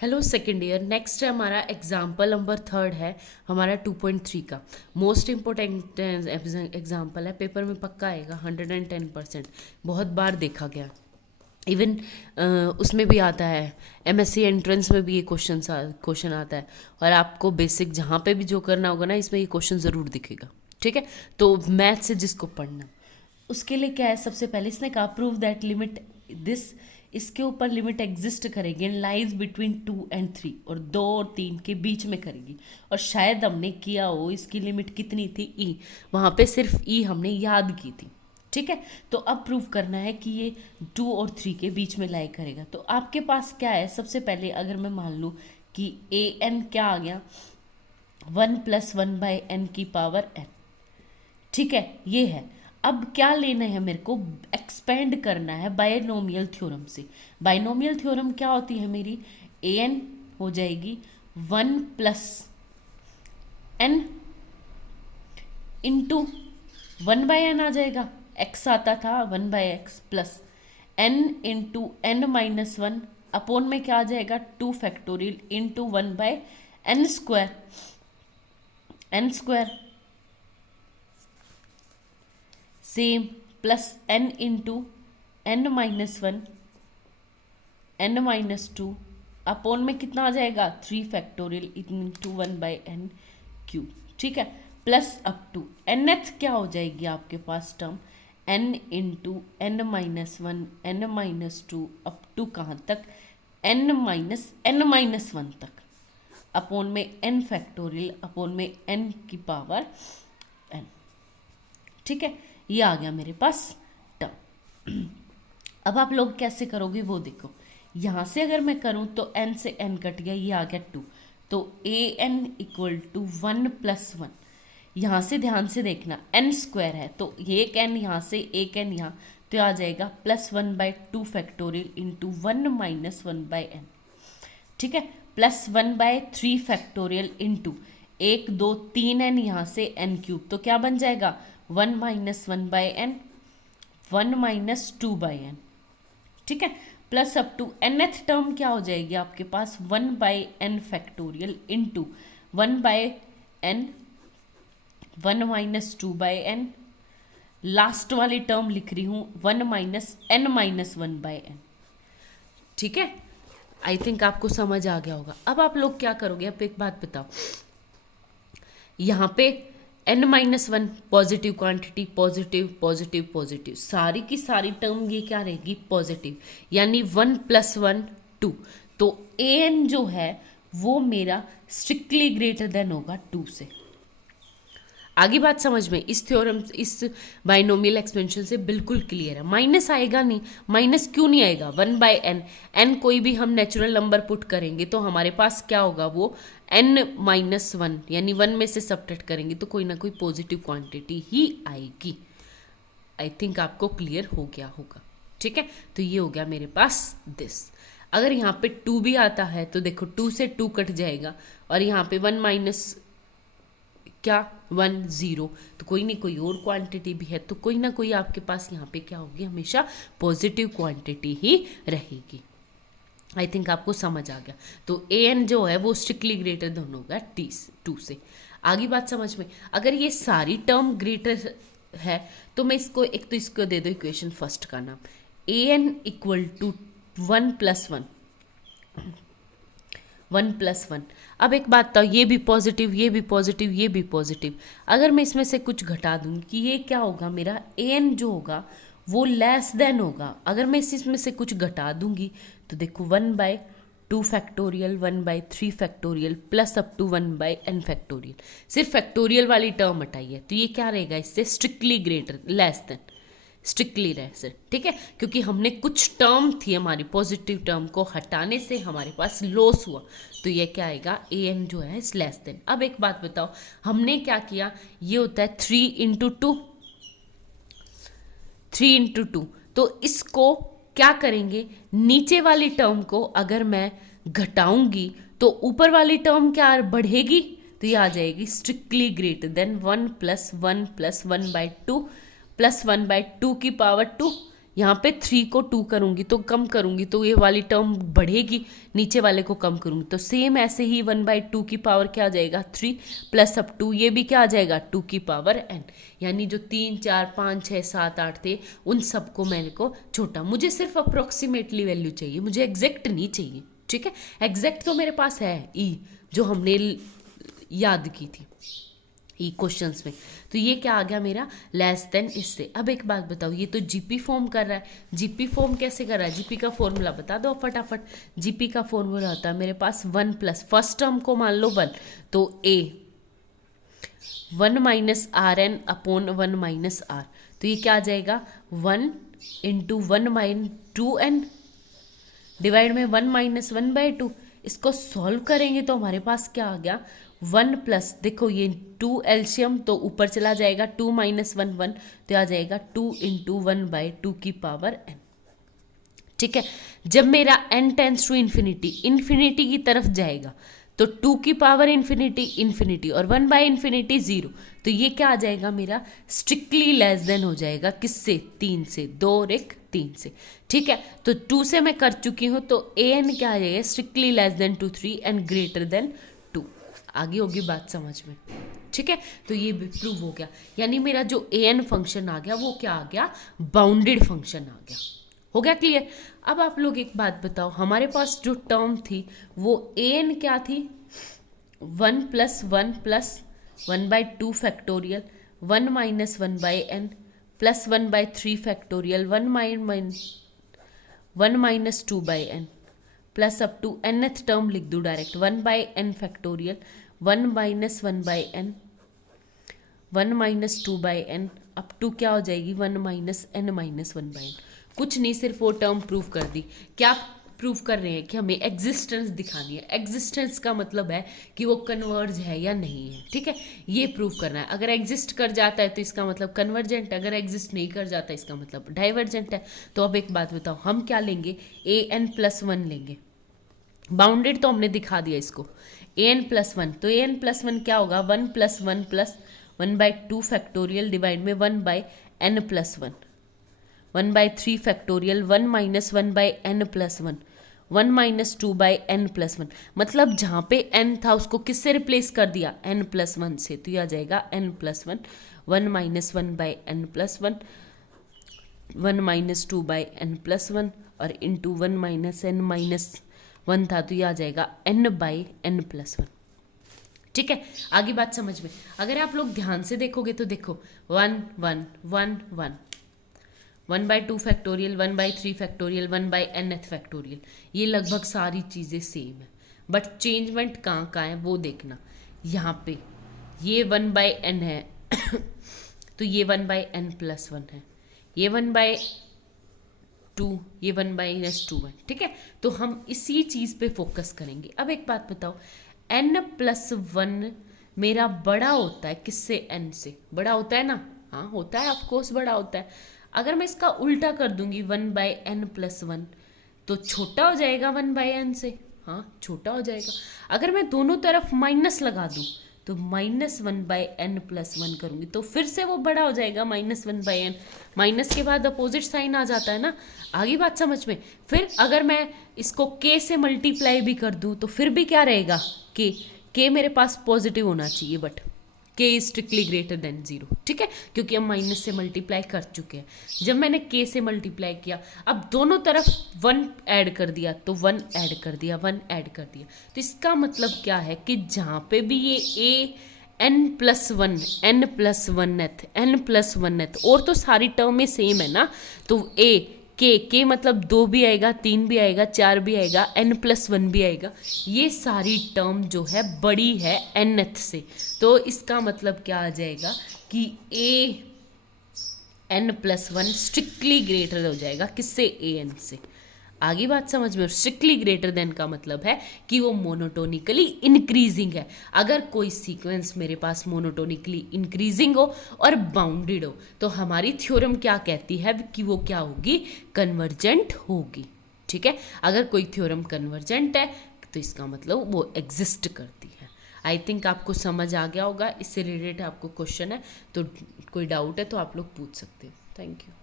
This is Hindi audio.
Hello second year. नेक्स्ट है हमारा एग्जाम्पल नंबर थर्ड है हमारा 2.3 का। मोस्ट इम्पोर्टेंट एग्जाम्पल है, पेपर में पक्का आएगा 110%, बहुत बार देखा गया। इवन उसमें भी आता है, एमएससी एंट्रेंस में भी ये क्वेश्चन आता है। और आपको बेसिक जहाँ पे भी जो करना होगा ना, इसमें ये क्वेश्चन ज़रूर दिखेगा। ठीक है, तो मैथ से जिसको पढ़ना उसके लिए क्या है, सबसे पहले इसने कहा प्रूव दैट लिमिट दिस, इसके ऊपर लिमिट एग्जिस्ट करेगी एंड लाइज बिटवीन 2 और 3, और 2 और 3 के बीच में करेगी। और शायद हमने किया हो, इसकी लिमिट कितनी थी, ई, वहाँ पे सिर्फ ई हमने याद की थी। ठीक है, तो अब प्रूव करना है कि ये 2 और 3 के बीच में लाई करेगा। तो आपके पास क्या है, सबसे पहले अगर मैं मान लूँ कि ए एन क्या आ गया, 1+1/n⁴n। ठीक है, ये है। अब क्या लेना है मेरे को, एक्सपेंड करना है बायनोमियल थ्योरम से। बायनोमियल थ्योरम क्या होती है मेरी, ए एन हो जाएगी 1+n इंटू 1/n आ जाएगा, x आता था 1/x plus n into n-1 upon में क्या आ जाएगा 2 factorial into 1/n² n² same plus n into n-1 n-2 upon में कितना आ जाएगा 3 फैक्टोरियल इंटू 1/n³। ठीक है, प्लस अप टू nth क्या हो जाएगी आपके पास term, n into n-1 n-2 up to कहाँ तक, n-1 तक, अपोन में n फैक्टोरियल अपोन में n⁴n। ठीक है, ये आ गया मेरे पास टर्म। अब आप लोग कैसे करोगे वो देखो, यहाँ से अगर मैं करूँ तो n से n कट गया, ये आ गया 2, तो an इक्वल टू 1+1। यहाँ से ध्यान से देखना n² है, तो ये एक n यहाँ से एक n यहाँ, तो आ जाएगा +1/2 फैक्टोरियल इंटू 1-1/n। ठीक है, +1/3 फैक्टोरियल इंटू 1 2 3 n यहाँ से n³, तो क्या बन जाएगा 1-1/n 1-2/n। ठीक है, plus up to nth term क्या हो जाएगी आपके पास 1/n factorial into 1/n 1-2/n, last वाली टर्म लिख रही हूँ 1-n-1/n। ठीक है, आई थिंक आपको समझ आ गया होगा। अब आप लोग क्या करोगे, अब एक बात बताओ, यहाँ पे n-1 positive quantity, positive positive positive, सारी की सारी टर्म ये क्या रहेगी पॉजिटिव, यानी 1+1 2। तो an जो है वो मेरा स्ट्रिक्टली ग्रेटर देन होगा 2 से। आगे बात समझ में, इस थ्योरम, इस बाइनोमियल एक्सपेंशन से बिल्कुल क्लियर है। माइनस आएगा नहीं, माइनस क्यों नहीं आएगा, 1/n, n कोई भी हम नेचुरल नंबर पुट करेंगे तो हमारे पास क्या होगा, वो n-1, यानी 1 में से सब्ट्रैक्ट करेंगे तो कोई ना कोई पॉजिटिव क्वांटिटी ही आएगी। आई थिंक आपको क्लियर हो गया होगा। ठीक है, तो ये हो गया मेरे पास दिस। अगर यहाँ पे 2 भी आता है तो देखो 2 से 2 कट जाएगा, और यहाँ पे 1 माइनस क्या 1 0, तो कोई नहीं कोई और क्वांटिटी भी है, तो कोई ना कोई आपके पास यहाँ पे क्या होगी, हमेशा पॉजिटिव क्वांटिटी ही रहेगी। आई थिंक आपको समझ आ गया। तो ए एन जो है वो स्ट्रिक्टली ग्रेटर देन होगा 2 से। आगे बात समझ में, अगर ये सारी टर्म ग्रेटर है तो मैं इसको एक, तो इसको दे दो इक्वेशन फर्स्ट का नाम, ए एन इक्वल टू 1+1 1+1। अब एक बात बताओ, ये भी पॉजिटिव, ये भी पॉजिटिव, ये भी पॉजिटिव, अगर मैं इसमें से कुछ घटा दूंगी कि ये क्या होगा, मेरा ए एन जो होगा वो लेस देन होगा। अगर मैं इसमें से कुछ घटा दूंगी तो देखो 1/2 factorial 1/3 factorial plus up to 1/n factorial, सिर्फ फैक्टोरियल वाली टर्म हटाई है, तो ये क्या रहेगा, इससे strictly greater less than, strictly less. ठीक है, क्योंकि हमने कुछ टर्म थी हमारी पॉजिटिव टर्म को हटाने से हमारे पास लॉस हुआ, तो ये क्या आएगा, ए एन जो है लेस देन। अब एक बात बताओ, हमने क्या किया, ये होता है 3 × 2, तो इसको क्या करेंगे, नीचे वाली टर्म को अगर मैं घटाऊंगी तो ऊपर वाली टर्म क्या बढ़ेगी, तो ये आ जाएगी स्ट्रिक्टली ग्रेटर देन 1+1 + 1/2 + 1/2 की पावर 2, यहाँ पे 3 को 2 करूँगी तो कम करूँगी तो ये वाली टर्म बढ़ेगी, नीचे वाले को कम करूँगी तो सेम ऐसे ही 1/2 की पावर क्या आ जाएगा 3 प्लस अब 2 ये भी क्या आ जाएगा 2 की पावर n, यानी जो 3 4 5 6 7 8 थे उन सबको मैंने को छोटा, मुझे सिर्फ अप्रोक्सीमेटली वैल्यू चाहिए, मुझे एग्जैक्ट नहीं चाहिए, ठीक है। एग्जैक्ट तो मेरे पास है ई जो हमने याद की थी ई क्वेश्चंस में, तो ये क्या आ गया मेरा लेस देन इससे। अब एक बात बताओ, ये तो जीपी फॉर्म कर रहा है, जीपी फॉर्म कैसे कर रहा है, जीपी का फॉर्मूला बता दो फटाफट। जीपी का फॉर्मूला होता है मेरे पास 1 प्लस फर्स्ट टर्म को मान लो 1 तो a 1 minus r n upon 1 minus r, तो ये क्या आ जाएगा 1 इंटू 1 माइन 2 एन डिवाइड में 1 माइनस 1/2। इसको सॉल्व करेंगे तो हमारे पास क्या आ गया 1 प्लस, देखो ये 2 एलसीएम तो ऊपर चला जाएगा 2 माइनस 1 1 तो आ जाएगा 2 इंटू 1/2 की पावर n, ठीक है। जब मेरा n tends to infinity infinity की तरफ जाएगा तो 2 की पावर इन्फिनिटी इन्फिनिटी और 1/इन्फिनिटी 0, तो ये क्या आ जाएगा मेरा स्ट्रिक्टली लेस देन हो जाएगा किससे 3 से, 2 और 1 3 से, ठीक है। तो 2 से मैं कर चुकी हूँ तो an क्या आ जाएगा strictly less than 2 3 and greater than 2, आगे होगी बात समझ में, ठीक है। तो ये भी प्रूव हो गया, यानी मेरा जो an फंक्शन आ गया वो क्या आ गया बाउंडेड फंक्शन आ गया, हो गया क्लियर। अब आप लोग एक बात बताओ, हमारे पास जो टर्म थी वो an क्या थी 1 plus 1 plus 1/2 factorial 1 minus 1/n plus 1/3 factorial 1 minus 2/n plus up to nth term लिख दूँ direct 1/n factorial 1 minus 1/n 1 minus 2/n up to क्या हो जाएगी 1 माइनस n माइनस 1/n। कुछ नहीं, सिर्फ वो टर्म प्रूव कर दी। क्या प्रूव कर रहे हैं कि हमें एग्जिस्टेंस दिखानी है, एग्जिस्टेंस का मतलब है कि वो कन्वर्ज है या नहीं है, ठीक है, ये प्रूव करना है। अगर एग्जिस्ट कर जाता है तो इसका मतलब कन्वर्जेंट है, अगर एग्जिस्ट नहीं कर जाता इसका मतलब डाइवर्जेंट है। तो अब एक बात बताओ, हम क्या लेंगे an+1 लेंगे, बाउंडेड तो हमने दिखा दिया इसको an+1, तो an+1 क्या होगा 1 प्लस 1 प्लस 1/2 फैक्टोरियल डिवाइड में 1/n+1 1/3 factorial 1 minus 1/n+1 1 minus 2/n+1, मतलब जहाँ पे n था उसको किससे रिप्लेस कर दिया n+1 से, तो ये आ जाएगा n+1 1 minus 1/n+1 1 minus 2/n+1 और इंटू 1 माइनस n माइनस 1 था तो ये आ जाएगा n/n+1, ठीक है। आगे बात समझ में, अगर आप लोग ध्यान से देखोगे तो देखो 1 1 1 1 1/2 फैक्टोरियल 1/3 फैक्टोरियल 1/nth फैक्टोरियल, ये लगभग सारी चीज़ें सेम है, बट चेंजमेंट कहाँ कहाँ है वो देखना। यहाँ पे ये 1/n है तो ये 1/n+1 है, ये 1/2 ये 1/-2 ठीक है। तो हम इसी चीज़ पे फोकस करेंगे। अब एक बात बताओ, n+1 मेरा बड़ा होता है किससे, n से बड़ा होता है ना, हाँ होता है, ऑफकोर्स बड़ा होता है। अगर मैं इसका उल्टा कर दूंगी 1/n+1 तो छोटा हो जाएगा 1/n से, हाँ छोटा हो जाएगा। अगर मैं दोनों तरफ माइनस लगा दूं तो -1/n+1 करूंगी तो फिर से वो बड़ा हो जाएगा -1/n, माइनस के बाद अपोजिट साइन आ जाता है ना, आगे बात समझ में। फिर अगर मैं इसको k से मल्टीप्लाई भी कर दूं तो फिर भी क्या रहेगा k मेरे पास पॉजिटिव होना चाहिए, but k is strictly greater than 0, ठीक है, क्योंकि हम माइनस से मल्टीप्लाई कर चुके हैं। जब मैंने k से मल्टीप्लाई किया, अब दोनों तरफ 1 ऐड कर दिया तो 1 ऐड कर दिया 1 ऐड कर दिया, तो इसका मतलब क्या है कि जहाँ पे भी ये n+1 n+1th और तो सारी टर्म में सेम है ना, तो k मतलब 2 भी आएगा 3 भी आएगा 4 भी आएगा n+1 भी आएगा, ये सारी टर्म जो है बड़ी है nth से, तो इसका मतलब क्या आ जाएगा कि n+1 स्ट्रिक्टली ग्रेटर हो जाएगा किससे, an से। आगे बात समझ में, स्ट्रिक्टली ग्रेटर देन का मतलब है कि वो मोनोटोनिकली इंक्रीजिंग है। अगर कोई सीक्वेंस मेरे पास मोनोटोनिकली इंक्रीजिंग हो और बाउंडेड हो तो हमारी थ्योरम क्या कहती है कि वो क्या होगी, कन्वर्जेंट होगी, ठीक है। अगर कोई थ्योरम कन्वर्जेंट है तो इसका मतलब वो एग्जिस्ट करती है। आई थिंक आपको समझ आ गया होगा, इससे रिलेटेड आपको क्वेश्चन है तो कोई डाउट है तो आप लोग पूछ सकते हो। Thank you.